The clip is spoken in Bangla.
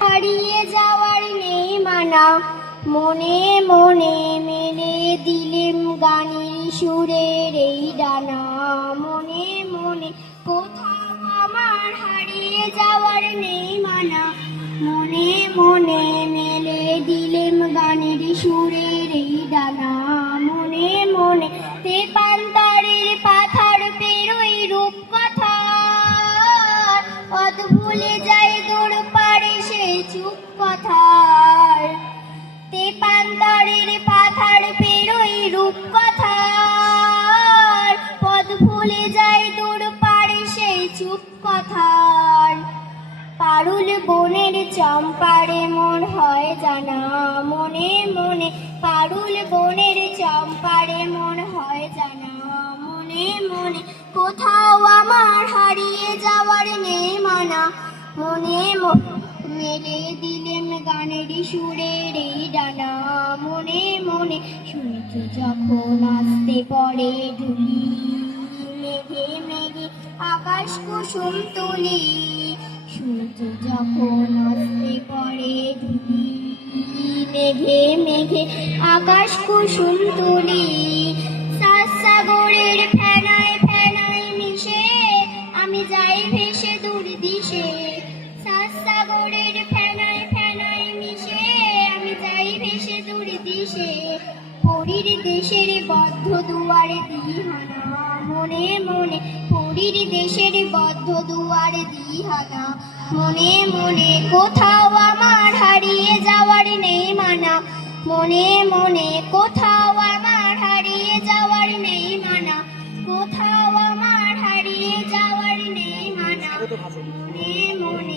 হারিয়ে যাওয়ার নেই মানা, মনে মনে মেলে দিলেম গানের সুরের এই ডানা। মনে মনে কোথাও আমার হারিয়ে যাওয়ার নেই মানা, মনে মনে মেলে দিলেম গানের সুরের এই ডানা। মনে মনে তেপান্তরের পাথার পেরোই রূপ কথা, পথ ভুলে যাই দূর পারে সে চুপ কথার। তেপান্তরের পাথার পেরোই রূপ কথার, পথ ভুলে যাই দূর পারে সেই চুপ কথার। পারুল বনের চম্পারে মোর হয় জানা, মনে মনে পারুল বনের চম্পারে মোর হয় জানা। মনে মনে কোথাও আমার হারিয়ে যাওয়ার নেই মানা, মনে মনে মেলে দিলেম গানের সুরের এই ডানা। মনে মনে সূর্য যখন আসতে পড়ে ঢুলি, মেঘে মেঘে আকাশ কুসুম তুলি। সূর্য যখন আসতে পড়ে ঢুলি, মেঘে মেঘে আকাশ কুসুম তুলি। সাগরের ফেনায় ফেনায় মিশে আমি যাই ভেসে দূর দিশে। সাগরের ফেনায় ফেনায় মিশে আমি যাই ভেসে দূর দিশে। পরীর দেশের বদ্ধ দুয়ারে দিহানা, মনে মনে পরীর দেশের বদ্ধ দুয়ারে দিহানা। মনে মনে কোথাও আমার হারিয়ে যাওয়ার নেই মানা, মনে মনে কোথাও আমার হারিয়ে যাওয়ার নেই মানা। কোথাও আমার হারিয়ে যাওয়ার নেই মানা, মনে মনে